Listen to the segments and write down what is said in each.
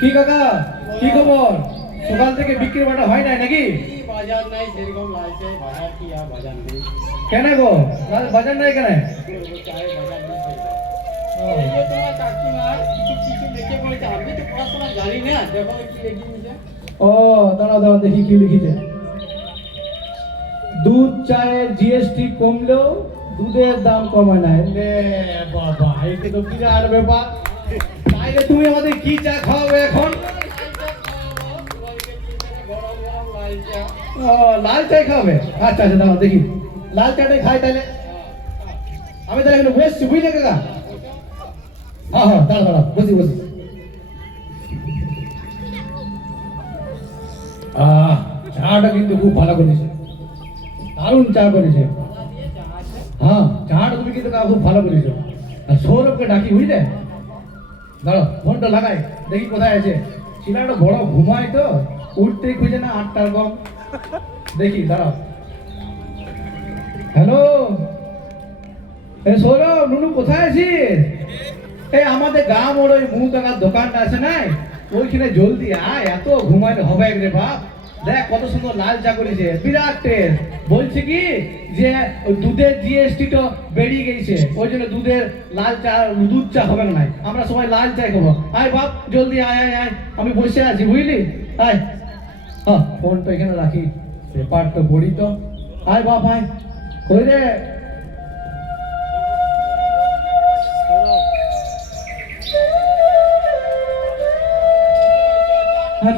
কি কাকা, কি খবর? সকাল থেকে বিক্রি বাটা হয় নাই নাকি? বাজার নাই সেরকম লাগছে, বাজার কি আর বাজার নেই। কেন গো বাজার নাই কেন? চায়ের বাজার নেই সেরকম। এই যে তোমার কাকিমা কিছু কিছু লিখে বলেছে, আমি তো পড়াশোনা জানি না, দেখো কি লিখেছে। ও দাঁড়াও দাঁড়াও দেখি কি লিখেছে। দুধ চায়ের জিএসটি কমলেও দুধের দাম কমায় নাই। রে বাবা, এটা তো বিরাট ব্যাপার। তাইলে তুমি আমাদের কি চা খাওয়াবে এখন? গরম গরম লাল চা। ও লাল চাই খাবে? আচ্ছা আচ্ছা দাঁড়াও দেখি, লাল চাটাই খাই তাহলে। আমি তাহলে এখানে বসছি, বুঝলে কাকা? হ্যাঁ হ্যাঁ দাঁড়াও দাঁড়াও, বসি বসি। চাটা কিন্তু খুব ভালো করেছে, দারুণ চা করেছে। হ্যাঁ চাটা তুমি কিন্তু কাকা খুব ভালো করেছো। আর সৌরভকে ডাকি, বুঝলে? দাঁড়াও ফোনটা লাগাই, দেখি কোথায় আছে। ছেলেটা বড় ঘুমায় তো, উঠতেই খুঁজে না, 8টার কম। দেখি দাঁড়াও। হ্যালো, এ সৌরভ, নুনু কোথায় আছিস? এই আমাদের গ্রাম ওর ওই মুখ কাকার দোকানটা আছে নাই, ওইখানে জলদি আয়, এত ঘুমাইলে হবে রে বাপ। দেখ কত সুন্দর লাল চা করেছে, বিরাট টেস্ট। বলছে কি যে দুধের জিএসটি তো বেরিয়ে গেছে, ওই জন্য দুধের লাল চা, দুধ চা হবে না। আমরা সবাই লাল চাই খাবো। আয় বাপ জলদি আয় আয় আয়, আমি বসে আছি বুঝলি। আয়, হ্যাঁ ফোনটা এখানে রাখি, পেপারটা পড়ি তো। আয় বাপ আয়, কই রে? হ্যাঁ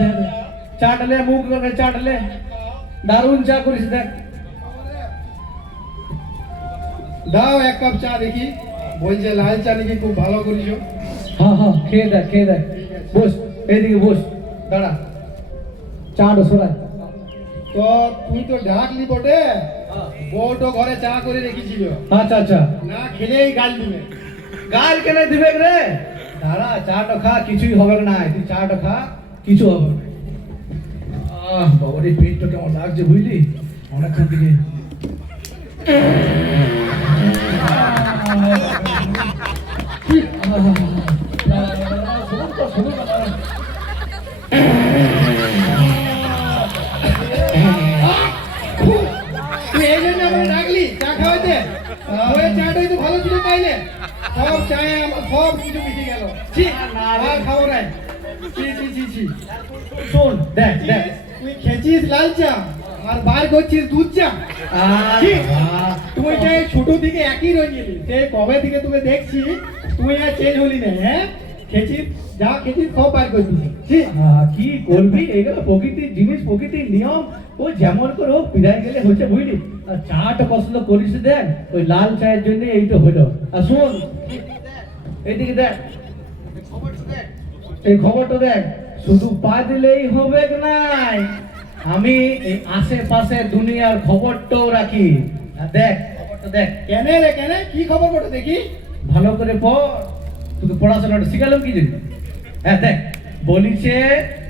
চা ডালে, মুখ করে চা ডালে, দারুণ চা করিস। দেখ দাও এক কাপ চা দেখি, বলছে লাল চা নাকি খুব ভালো করিছো। হ্যাঁ হ্যাঁ খেয়ে দেখ খেয়ে দেখ। বস এইদিকে বস, দাঁড়া, চাটা সরাই। তো তুই তো ডাকলি বটে, বউ তো ঘরে চা করে রেখেছিল, আচ্ছা আচ্ছা। না খেলেই গাল দিবে। গাল কেনে দিবে রে? দাঁড়া, চাটা খা, কিছুই হবে না। তুই চাটা খা, কিছু হবে না। বাবারে পেটটা কেমন লাগছে বুঝলি, অনেকক্ষণ থেকে। তুই এই জন্য আমাকে ডাকলি চা খাওয়াতে? ওই চাটাই তো ভালো ছিল তাইলে, সব চায়ে আমার সব কিছু মিশে গেল। ছি, আর খাবো না। ছি ছি ছি ছি। শোন, দেখ দেখ, তুই খেয়েছিস লাল চা আর বার করছিস দুধ চা। ছি, তুই যে ছোট থেকে একই রয়ে গেলি, সেই কবে থেকে তোকে দেখছি, তুই আর চেঞ্জ হলি না। হ্যাঁ খেয়েছিস, যা খেয়েছিস সব বার করে দিছিস। ছি, কি করবি, এগুলো প্রকৃতির জিনিস, প্রকৃতির নিয়ম। ও যেমন করে ও পিড়ায় গেলে হচ্ছে বুঝলি। আর চাটা পছন্দ করিস দেখ, ওই লাল চায়ের জন্য এইটা হলো। আর শোন, এইদিকে দেখ, এই খবরটা দেখ। শুধু পা দিলেই হবে নাই, আমি এই আশেপাশে দুনিয়ার খবরটাও রাখি। আর দেখ খবরটা দেখ। কেন রে কেন, কি খবর বটে দেখি? ভালো করে পড়, তোকে পড়াশোনাটা শিখালাম কি জন্য? হ্যাঁ দেখ, বলিছে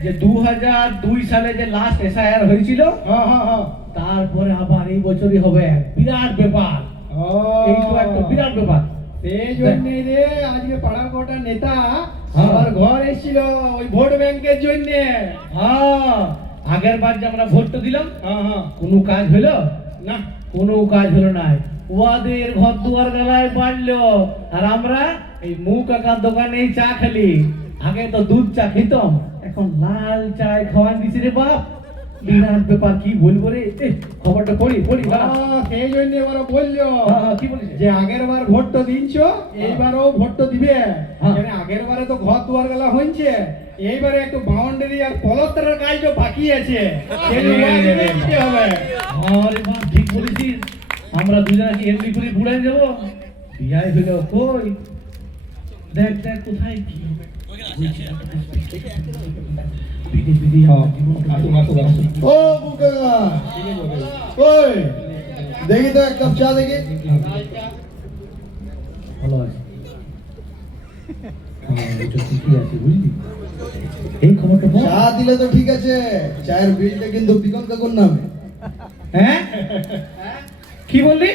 যে 2002 সালে যে লাস্ট এসআইআর হয়েছিল, হ্যাঁ হ্যাঁ হ্যাঁ। তারপরে আবার এই বছরই হবে। বিরাট ব্যাপার, ও, এই তো একটা বিরাট ব্যাপার। সেই জন্যে রে আজকে পাড়ার কটা নেতা হ্যাঁ। আমার ঘর এসেছিল ওই ভোট ব্যাংকের জন্য। হ্যাঁ, আগের বার যে আমরা ভোটটা দিলাম, হ্যাঁ হ্যাঁ। কোনো কাজ হলো না, কোনো কাজ হলো না। ওদের ঘর দুয়ার গলায় বাড়লো, আর আমরা এই মুখ কাকার দোকানে চা খেলি। আগে তো দুধ চা খেতাম, এখন লাল চায় খাওয়ান দিছি রে বাপ। বিরাট ব্যাপার, কি বলবো রে। খবরটা পড়ি পড়ি। সেই জন্য ওরা বললো কি বলিস? যে আগের বার ভোট তো দিনছো, এইবারও ভোট তো দিবে। হ্যাঁ। কেন আগের বারে তো ঘর দুয়ার গলা হয়েছে, এইবারে একটু বাউন্ডারি আর পলস্তরের কাজ তো বাকি আছে, সেই জন্য ওয়াজিবে দিতে হবে। আরে বাপ, ঠিক বলেছিস। আমরা দুজনে কি এমনি করে বুড়াই যাবো? বিয়াই হইলো কই? দেখ দেখ কোথায় কি হবে। ও বুকা, ওই দেখি তো এক কাপ চা দেখি। ভালো আছে, ঠিকই আছে বুঝলি। এই খবরটা বল। চা দিলে তো ঠিক আছে, চায়ের বিলটা কিন্তু বিকন কাকুর নামে। হ্যাঁ কি বললি?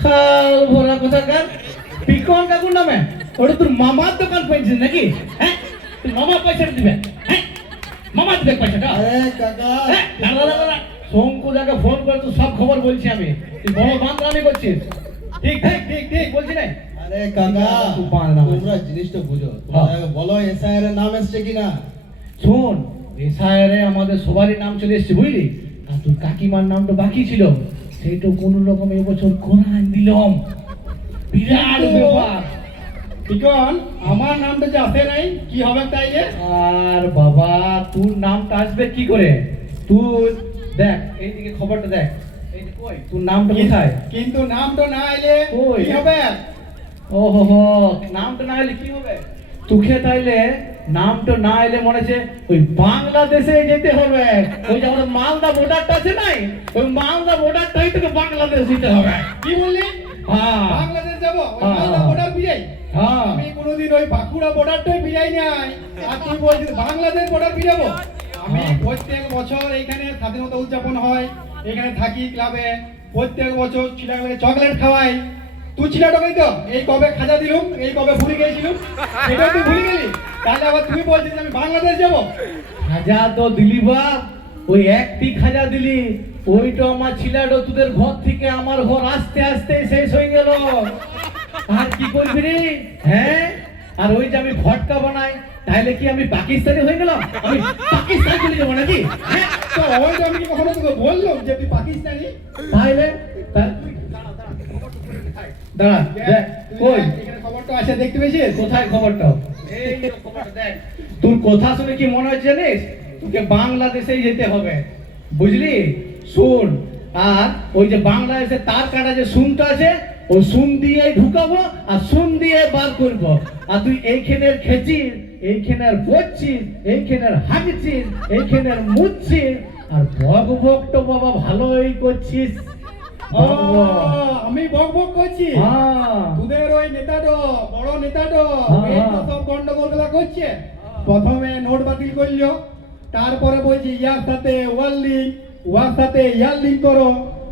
খাল ভরা কোথাকার, পিকন কাকুর নামে? ওটা তোর মামার দোকান পেয়েছিস নাকি? হ্যাঁ, তুই মামা পয়সা দিবে? হ্যাঁ, মামা দিবে পয়সাটা? আরে কাকা হ্যাঁ, দাঁড়া, দাঁড়া, দাঁড়া। শঙ্কুদাকে ফোন করে তুই সব খবর বলছি আমি। তুই বড় বান্দরামি করছিস। ঠিক ঠিক ঠিক ঠিক বলছি না? আরে কাকা খুব বান্দরামি। তোমরা জিনিসটা বুঝো, তোমরা আগে বলো এসআইআর এর নাম এসছে কিনা। শোন, এসআইআরে আমাদের সবারই নাম চলে এসছে বুঝলি, আর তোর কাকিমার নামটা বাকি ছিল, সেইটা কোন রকম এবছর করান দিলাম। বিরাট ব্যাপার। ঠিকন আমার নামটা যে আসে নাই, কি হবে তাইলে? আর বাবা, তোর নামটা আসবে কি করে? তুই দেখ এইদিকে খবরটা দেখ, এই যে কই তোর নামটা কোথায়? কিন্তু নামটা না এলে ওই। কি হবে? ও হো হো, নামটা না এলে কি হবে? তোকে তাইলে নামটা না এলে মনে হচ্ছে ওই বাংলাদেশে যেতে হবে। ওই যে আমাদের মালদা বর্ডারটা আছে নাই, ওই মালদা বর্ডারটাই তোকে বাংলাদেশ দিতে হবে। কি বললি? হ্যাঁ বাংলাদেশ যাবো? ওই হ্যাঁ। মালদা বর্ডার বিয়াই? হ্যাঁ আমি কোনোদিন ওই বাঁকুড়া বর্ডারটাই বিয়াই নাই, আর তুই বলছিস বাংলাদেশ বর্ডার বিয়াবো? আমি হ্যাঁ। প্রত্যেক বছর এইখানে স্বাধীনতা উদযাপন হয়, এখানে থাকি ক্লাবে, প্রত্যেক বছর ছেলেগুলোকে চকলেট খাওয়াই। তুই ছিলাটাকে তো এই কবে খাজা দিলুম, এই কবে ভুলে গেছিলুম, সেটা তুই ভুলে গেলি। তাহলে আবার তুই বলছিস আমি বাংলাদেশ যাবো? খাজা তো দিলি বাপ, ওই একটি খাজা দিলি, ওইটা আমার ছিলাটা তোদের ঘর থেকে আমার ঘর আসতে আসতে শেষ হয়ে গেল। আর কি করবি রে? হ্যাঁ, আর ওই যে আমি ফটকা বানাই, তাহলে কি আমি পাকিস্তানি হয়ে গেলাম? আমি পাকিস্তান চলে যাবো নাকি? হ্যাঁ, তো ওই তো আমি কি কখনো তোকে বললাম যে তুই পাকিস্তানি? তাহলে দাঁড়া দেখ কই এখানে খবরটা আসে দেখতে পেয়েছিস? কোথায় খবরটা? এই যে খবরটা দেখ। তোর কথা শুনে কি মনে হচ্ছে জানিস, তোকে বাংলাদেশেই যেতে হবে, বুঝলি? শুন, আর ওই যে বাংলাদেশে তার কাটা যে সুনটা আছে, ওই সুন দিয়ে ঢুকাবো আর সুন দিয়ে বার করব। আর তুই এইখানের খেচিস, এইখানের পড়ছিস, এইখানের হাঁটছিস, এইখানের মুচ্ছিস, আর বক বক তো বাবা ভালোই করছিস। ও, আমি বক বক করছি? হ্যাঁ তোদের ওই নেতাটো, বড় নেতাটো, হ্যাঁ, এই তো হ্যাঁ। সব গন্ডগোল গুলা করছে। প্রথমে নোট বাতিল করলো, তারপরে বলছি ইয়ার সাথে ওয়াল লিঙ্ক, ওয়ার সাথে ইয়ার লিঙ্ক করো।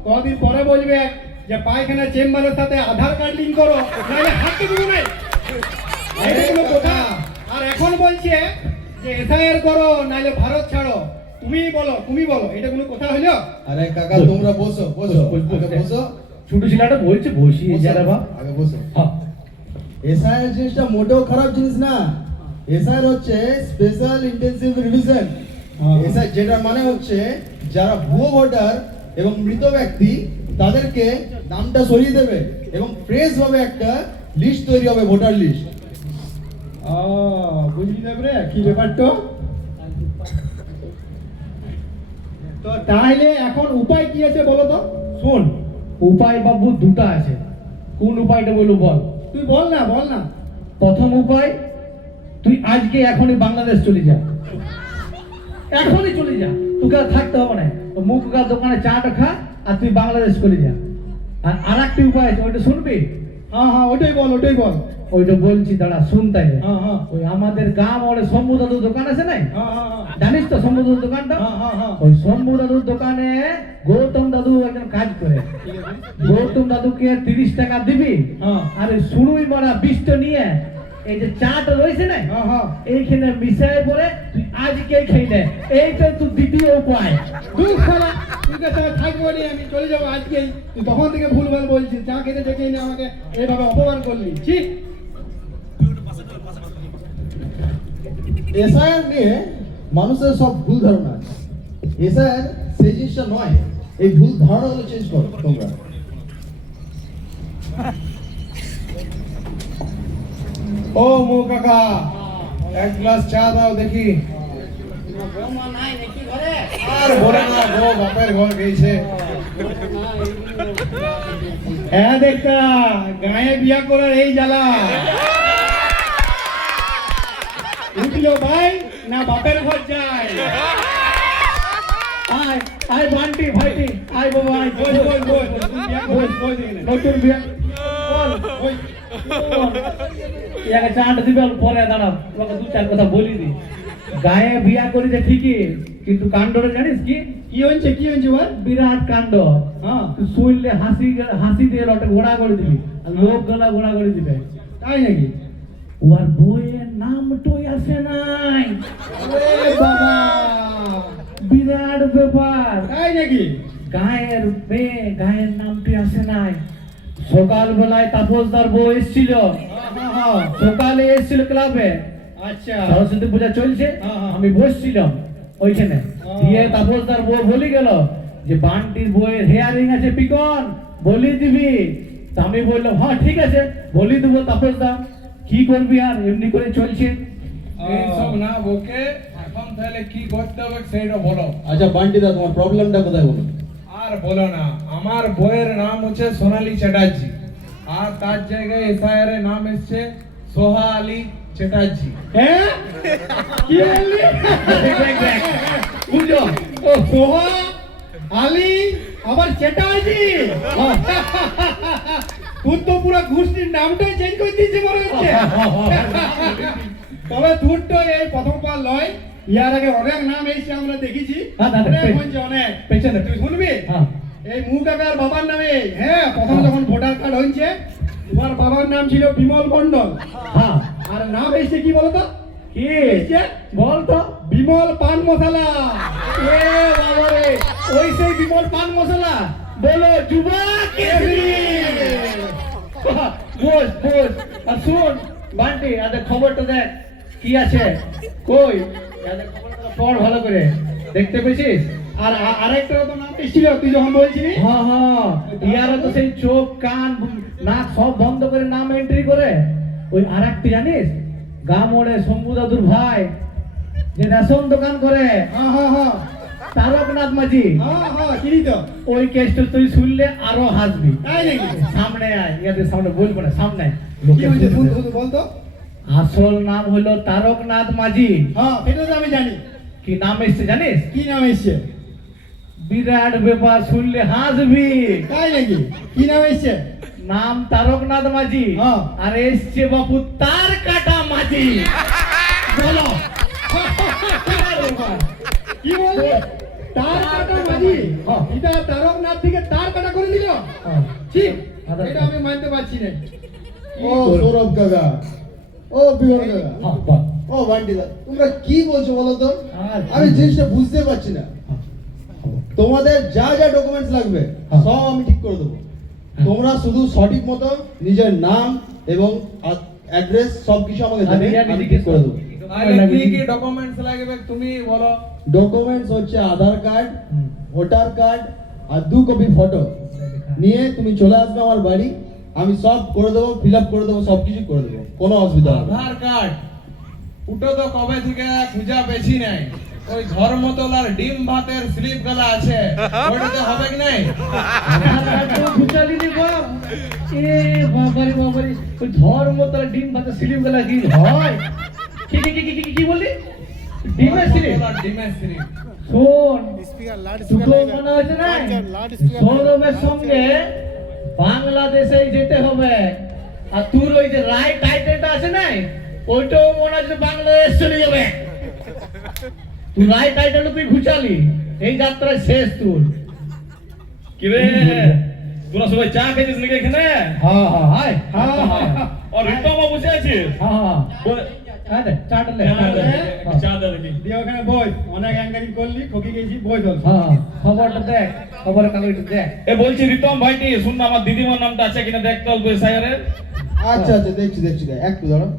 কদিন পরে বলবে যে পায়খানা চেম্বারের সাথে আধার কার্ড লিঙ্ক করো, নাহলে হাঁটতে দেবো না। এইটা কোনো কথা? আর এখন বলছে যে এসআইআর করো, নাহলে ভারত ছাড়ো। তুমি বলো, তুমি বলো, এটা কোনো কথা হলো? আরে কাকা তোমরা বসো বসো আগে বসো ছোট ছেলেটা বলছে বসিয়ে বসো, যারা বাপ। আগে বসো। হ্যাঁ এসআইআর জিনিসটা মোটেও খারাপ জিনিস না। এসআইআর হচ্ছে স্পেশাল ইন্টেনসিভ রিভিশন। এসআইআর যেটা মানে হচ্ছে যারা ভুয়ো ভোটার এবং মৃত ব্যক্তি তাদেরকে নামটা সরিয়ে দেবে এবং ফ্রেশ ভাবে একটা লিস্ট তৈরি হবে, ভোটার লিস্ট। ও, বুঝলি না রে কি ব্যাপারটা? তো তাহলে এখন উপায় কি আছে বলো তো? শোন, উপায় বাবু দুটো আছে। কোন উপায়টা বলবো বল? তুই বল না, বল না। প্রথম উপায়, তুই আজকে এখনই বাংলাদেশ চলে যা, এখনই চলে যা, তোকে আর থাকতে হবে না। তো মুখকার দোকানে চাটা খা আর তুই বাংলাদেশ চলে যা। আর আরেকটি উপায় আছে, ওইটা শুনবি? হ্যাঁ হ্যাঁ, ওটাই বল, ওটাই বল। ওইটা বলছি, দাঁড়া শুন তাইলে। হ্যাঁ হ্যাঁ ওই আমাদের গ্রাম ওর শম্ভু দাদুর দোকান আছে নাই, হ্যাঁ হ্যাঁ জানিস তো শম্ভু দাদুর দোকানটা? হ্যাঁ হ্যাঁ হ্যাঁ। ওই শম্ভু দাদুর দোকানে গৌতম দাদু একজন কাজ করে। ঠিক আছে। গৌতম দাদুকে 30 টাকা দিবি, হ্যাঁ আরে শুরুই মারা 20টা নিয়ে এই যে চাটা রয়েছে না, হ্যাঁ হ্যাঁ। এইখানে মিশাই পরে তুই আজকেই খাইলে, এইটা তুই দ্বিতীয় উপায়। তুই শালা, তুই তো সাথে থাকবো না, আমি চলে যাবো আজকেই। তুই তখন থেকে ভুলভাল বলছিস, যা খেতে দেখে না আমাকে এইভাবে অপমান করলি। ঠিক? এসআইআর নিয়ে মানুষের সব ভুল ধারণা আছে। এসআইআর সেই জিনিসটা নয়, এই ভুল ধারণাগুলো চেঞ্জ করো তোমরা। ও মো কাকা, এক গ্লাস চা দাও দেখি। আর ভরে না গো, বাপের ঘর গেছে। হ্যাঁ দেখা, গায়ে বিয়া করার এই জ্বালা। উঠলো ভাই না বাপের ঘর যায়? আয় আয় বান্টি ভাইটি, আয় বাবা আয়, বল বল বল, তুই বিয়া করিস, বল দেখি না। নতুন বিয়ে বল। ওই, ইয়াকে চাটা দিবে, অল্প পরে দাঁড়াও, তোমাকে দু চার কথা বলি দি। গায়ে বিয়া করেছে ঠিকই, কিন্তু কাণ্ডটা জানিস কি? কি হয়েছে, কি হয়েছে বল? বিরাট কাণ্ড। হ্যাঁ, তুই শুনলে হাসি হাসি দিয়ে লটে ঘোড়া করে দিবি, আর লোক গলা ঘোড়া করে দিবে। তাই নাকি? ওর বইয়ের নামটাই আসে নাই। এ বাবা, বিরাট ব্যাপার। তাই নাকি? গায়ের মেয়ে, গায়ের নামটি আসে নাই। সকালবেলায় তাপসদার বউ এসেছিল, সকালে এসেছিল ক্লাবে, আচ্ছা, সরস্বতী পূজা চলছে, হ্যাঁ। আমি বসছিলাম ওইখানে। দিয়ে তাপসদার বউ বলি গেল যে বান্টির বইয়ের হেয়ারিং আছে পিকন, বলি দিবি। তা আমি বললাম হ্যাঁ ঠিক আছে, বলি দেবো তাপসদা। কি করবি আর, এমনি করে চলছে। এইসব না বকে, এখন তাহলে কি করতে হবে সেইটা বলো। আচ্ছা বান্টি দা, তোমার প্রবলেমটা কোথায় বলো? আর বলো না, আমার বইয়ের নাম হচ্ছে সোনালী চ্যাটার্জি, আর তার জায়গায় এসআইআর এর নাম এসছে সোহা আলী চ্যাটার্জি। হ্যাঁ কি বললি? বুঝো, ও সোহা আলী আবার চ্যাটার্জি, তুই তো পুরো গোষ্ঠীর নামটাই চেঞ্জ করে দিয়েছে মনে হচ্ছে। তবে তোর তো এই প্রথমবার লয়, ইয়ার আগে অনেক নাম এসেছে আমরা দেখেছি, হ্যাঁ, দাদা, অনেক হয়েছে অনেক। পেছনে তুই শুনবি হ্যাঁ। এই মু কাকার বাবার নামে, হ্যাঁ প্রথম যখন ভোটার কার্ড হয়েছে তোমার বাবার নাম ছিল বিমল মন্ডল, হ্যাঁ, আর নাম এসেছে কি বলতো? কি এসেছে বল তো। বিমল পান মশলা। এ বাবা রে, ওই সেই বিমল পান মশলা, বলো যুবা কেসরি। বস বস, আর শুন বান্টি, আদের খবরটা দেখ কি আছে, কই আদের খবরটা পড় ভালো করে, দেখতে পেয়েছিস? আর আরেকটা তো নাম এসেছিল তুই যখন বলছিলি, হ্যাঁ হ্যাঁ, ইয়ারা তো সেই চোখ কান নাক সব বন্ধ করে নাম এন্ট্রি করে। ওই আর একটি জানিস, গা মোড়ে শম্ভু দাদুর ভাই যে রেশন দোকান করে, হ্যাঁ হ্যাঁ হ্যাঁ তারকনাথ মাঝি, হ্যাঁ হ্যাঁ চিনি তো। ওই কেসটা তুই শুনলে আরো হাসবি। তাই নাকি? সামনে আয়, ইয়াদের সামনে বলবো না, সামনে আয়। কি লোকে হয়েছে শুনবে। শুন বলতো। আসল নাম হলো তারকনাথ মাঝি। হ্যাঁ সেটা তো আমি জানি। কি নাম এসছে জানিস? কি নাম এসছে? বিরাট ব্যাপার, শুনলে হাসবি। তাই নাকি? কি নাম এসছে? নাম তারকনাথ মাঝি, হ্যাঁ। আর এসছে বাপু তার কাটা মাঝি। বলো কি বললি? তার কাটা মাঝি? হ্যাঁ। এটা তারকনাথ থেকে তার কাটা করে দিল? ঠিক, এটা আমি মানতে পারছি না। ও সৌরভ কাকা, ও বিমল কাকা, বাহ, ও বান্টি দা, তোমরা কি বলছো বলো তো? আর আমি জিনিসটা বুঝতে পারছি না। তোমাদের যা যা ডকুমেন্টস লাগবে হ্যাঁ। সব আমি ঠিক করে দেবো। তোমরা শুধু সঠিক মতো নিজের নাম এবং অ্যাড্রেস সবকিছু আমাকে দেবে, আমি ঠিক করে দেবো। তাহলে কি কি ডকুমেন্টস লাগবে তুমি বলো। ডকুমেন্টস হচ্ছে আধার কার্ড, ভোটার কার্ড আর 2 কপি ফটো নিয়ে তুমি চলে আসবে আমার বাড়ি, আমি সব করে দেবো, ফিল আপ করে দেবো, সব কিছু করে দেবো, কোনো অসুবিধা হবে না। আধার কার্ড উটো তো কবে থেকে খুঁজা পেছি নাই, ওই ধর্মতলার ডিম ভাতের স্লিপ গুলা আছে, ওইটাতে হবে কি নাই? ঘুচালি নি বাপ। এ বাবারে বাবারে, ওই ধর্মতলা ডিম ভাতের স্লিপ গুলা কি হয়? কি কি কি কি কি বললি? ডিমের স্লিপ? ধর্মতলার ডিমের স্লিপ। শোন, দুটো মনে হচ্ছে না, সৌরভের সঙ্গে বাংলাদেশে যেতে হবে, আর তোর ওই যে রাইট টাইটেলটা আছে না, ওইটাও মনে হচ্ছে বাংলাদেশ চলে যাবে। তুই রাইট টাইটেলটা তুই ঘুচালি, এই যাত্রা শেষ তোর। কিরে তোরা সবাই চা খেয়েছিস নাকি এখানে? হ্যাঁ হ্যাঁ হাই হ্যাঁ, হ্যাঁ, হ্যাঁ। আর রিতমা বসে আছিস? হ্যাঁ হ্যাঁ বলে- হ্যাঁ দে, চাটা লে, চা চাটা দে, লে। একটু চা দে দেখি। দিয়ে ওখানে বই, অনেক অ্যাঙ্কারিং করলি, ঠকি গেছি, বই চল। হ্যাঁ, খবরটা দেখ, খবরের কাগজটা দেখ। এ বলছি রিতম ভাইটি, শুন না আমার দিদিমার নামটা আছে কিনা দেখতে অল্প এসআইআরে। আচ্ছা আচ্ছা, দেখছি দেখছি, একটু দাঁড়াও।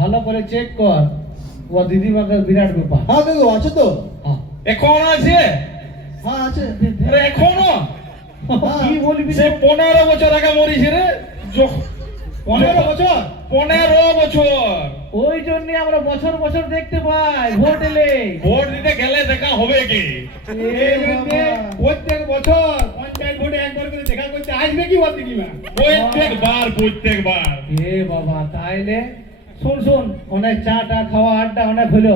ভালো করে চেক কর, ও দিদিমাকে বিরাট ব্যাপার। হ্যাঁ কাকু, আছে তো? হ্যাঁ। এখন আছে? হ্যাঁ আছে। আরে এখনো? কি বলবি সে 15 বছর আগে মরিছে রে। 15 বছর? 15 বছর। ওই জন্য আমরা বছর বছর দেখতে পাই ভোট এলে। ভোট দিতে গেলে দেখা হবে কি? এই জন্যে প্রত্যেক বছর পঞ্চায়েত ভোটে একবার করে দেখা করতে আসবে কি বল দিদিমা? প্রত্যেকবার। এ বাবা, তাইলে শোন শোন, অনেক চা টা খাওয়া আড্ডা অনেক হলো,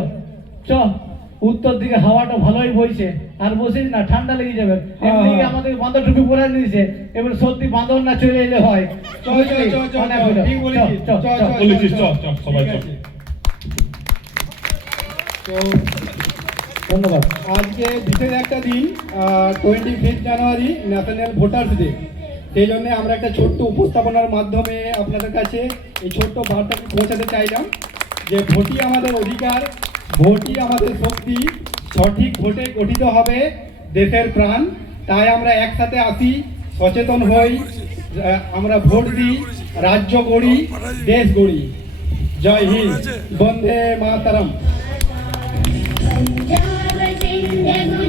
চ উত্তর দিকে হাওয়াটা ভালোই বইছে, আর বসিস না, ঠান্ডা লেগে যাবে। এমনি আমাদের বাঁধর টুপি পরে দিয়েছে, এবার সত্যি বাঁধর না চলে এলে হয়। চল চল চল চল, অনেক হলো। ঠিক বলেছিস। চল, চল, চল। বলেছিস, চল, চল, সবাই ঠিক চল। আছে। তো ধন্যবাদ। আজকে বিশেষ একটা দিন, 25 জানুয়ারি ন্যাশনাল ভোটার্স ডে। সেই জন্য আমরা একটা ছোট্ট উপস্থাপনার মাধ্যমে আপনাদের কাছে এই ছোট্ট বার্তাটি পৌঁছাতে চাইলাম যে ভোটই আমাদের অধিকার, ভোটই আমাদের শক্তি, সঠিক ভোটে গঠিত হবে দেশের প্রাণ। তাই আমরা একসাথে আসি, সচেতন হই, আমরা ভোট দিই, রাজ্য গড়ি, দেশ গড়ি। জয় হিন্দ, বন্দে মাতরম। पंजाब सिंध